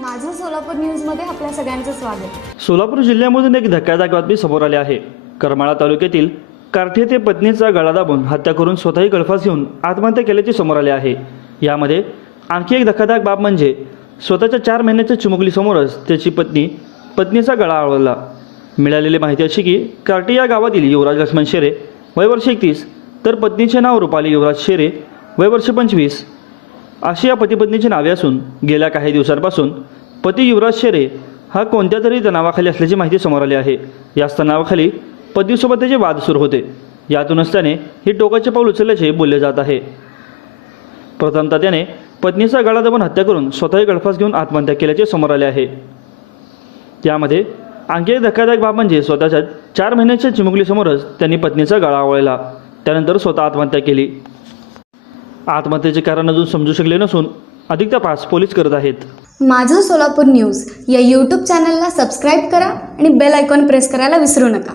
माझं सोलापूर न्यूजमध्ये आपल्या सगळ्यांचं स्वागत. सोलापूर जिल्ह्यामधून एक धक्कादायक बातमी समोर आली आहे. करमाळा तालुक्यातील कारठे ते पत्नीचा गळा दाबून हत्या करून स्वतःही गळफास घेऊन आत्महत्या केल्याचे समोर आले आहे. यामध्ये आणखी एक धक्कादायक बाब म्हणजे स्वतःच्या चार महिन्याच्या चिमुकलीसमोरच त्याची पत्नी पत्नीचा गळा आळवला मिळालेली माहिती अशी की कार्टी या गावातील युवराज लक्ष्मण शेरे वय वर्ष एकतीस तर पत्नीचे नाव रुपाली युवराज शेरे वय वर्ष पंचवीस अशी या पतीपत्नीची नावे असून गेल्या काही दिवसांपासून पती युवराज शेरे हा कोणत्या तरी तणावाखाली असल्याची माहिती समोर आली आहे. याच तणावाखाली पतीसोबत त्याचे वाद सुरू होते. यातूनच त्याने हे टोकाचे पाऊल उचलल्याचे बोलले जात आहे. प्रथमतः त्याने पत्नीचा गळा दबून हत्या करून स्वतःही गळफास घेऊन आत्महत्या केल्याचे समोर आले आहे. त्यामध्ये आणखी एक धक्कादायक बाब म्हणजे स्वतःच्या चार महिन्याच्या चिमुकलीसमोरच त्यांनी पत्नीचा गळा आवळला. त्यानंतर स्वतः आत्महत्या केली. आत्महत्येचे कारण अजून समजू शकले नसून अधिक तपास पोलीस करत आहेत. माझं सोलापूर न्यूज या यूट्यूब चॅनलला सबस्क्राईब करा आणि बेल आयकॉन प्रेस करायला विसरू नका.